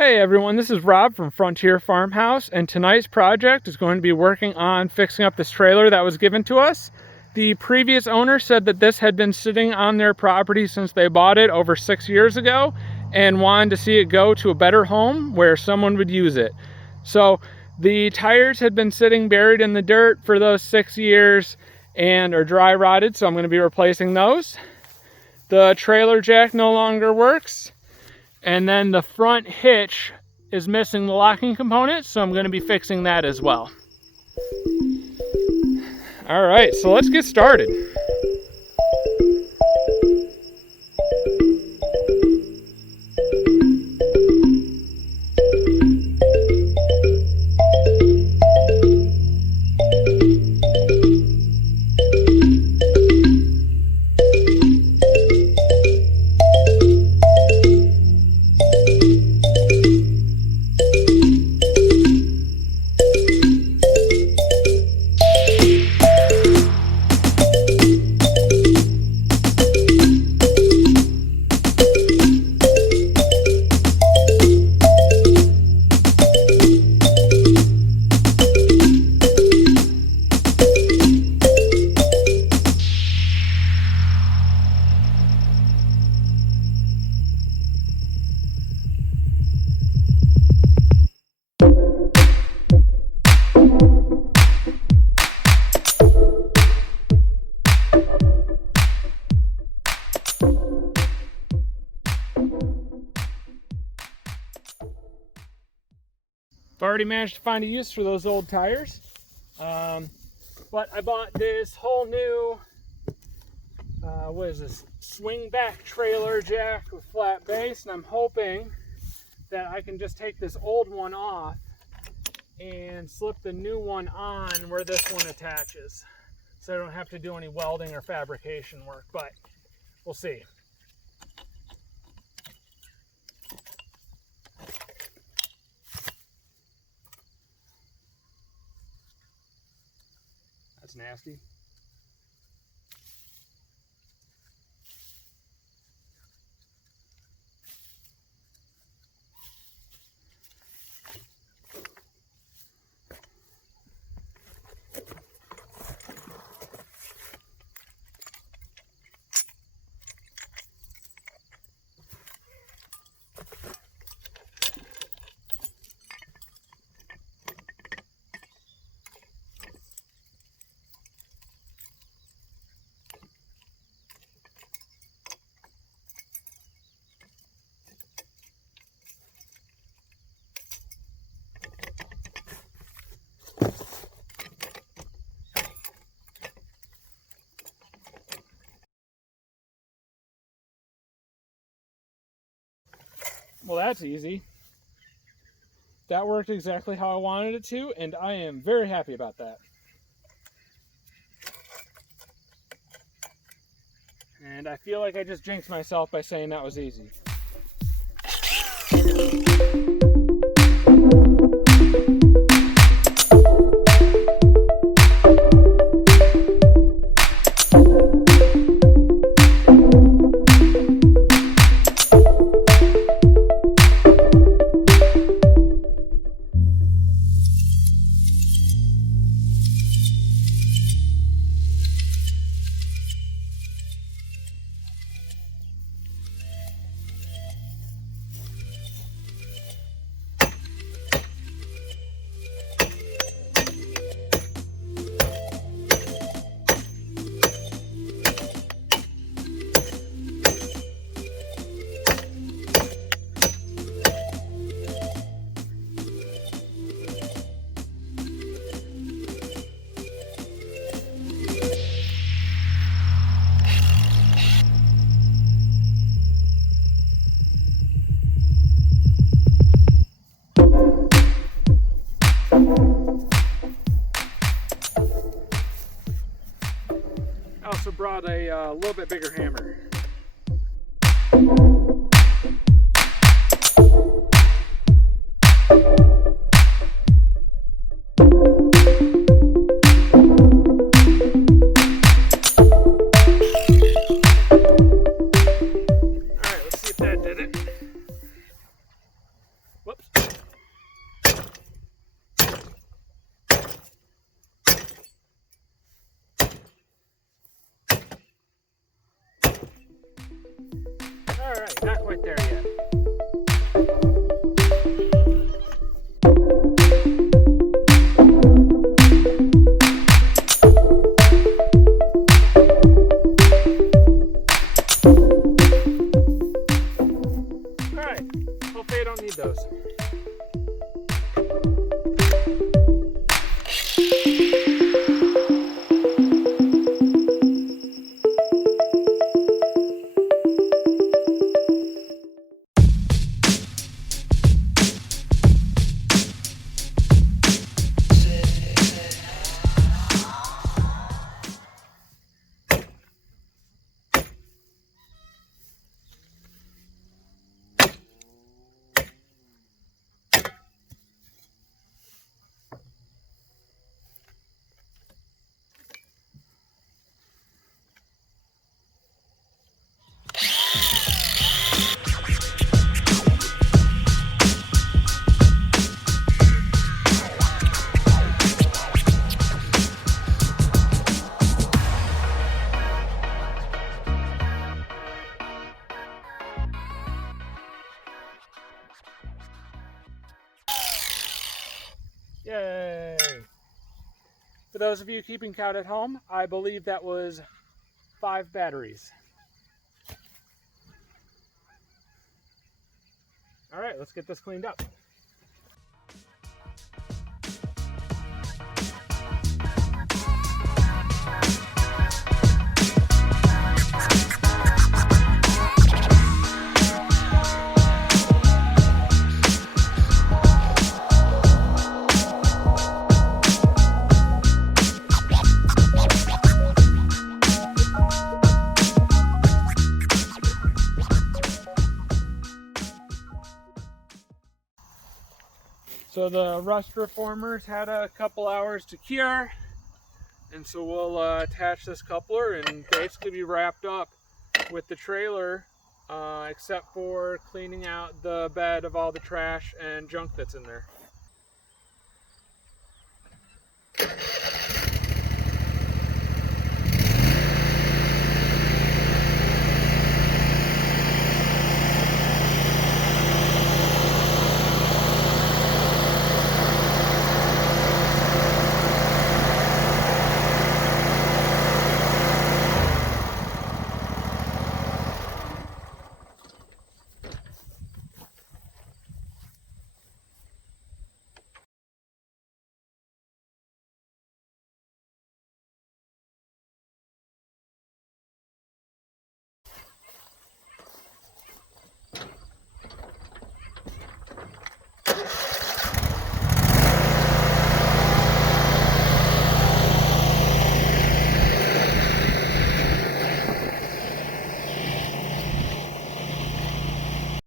Hey everyone, this is Rob from Frontier Farmhouse, and tonight's project is going to be working on fixing up this trailer that was given to us. The previous owner said that this had been sitting on their property since they bought it over 6 years ago and wanted to see it go to a better home where someone would use it. So the tires had been sitting buried in the dirt for those 6 years and are dry rotted, so I'm going to be replacing those. The trailer jack no longer works. And then the front hitch is missing the locking component, so I'm going to be fixing that as well. All right, so let's get started. I've already managed to find a use for those old tires, but I bought this whole new what is this, swing back trailer jack with flat base, and I'm hoping that I can just take this old one off and slip the new one on where this one attaches, so I don't have to do any welding or fabrication work, but we'll see. That's nasty. Well, that's easy. That worked exactly how I wanted it to, and I am very happy about that. And I feel like I just jinxed myself by saying that was easy. I also brought a little bit bigger hammer. Alright, let's see if that did it. Whoop. those. Yay! For those of you keeping count at home, I believe that was 5 batteries. All right, let's get this cleaned up. So the rust reformers had a couple hours to cure, and so we'll attach this coupler and basically be wrapped up with the trailer, except for cleaning out the bed of all the trash and junk that's in there.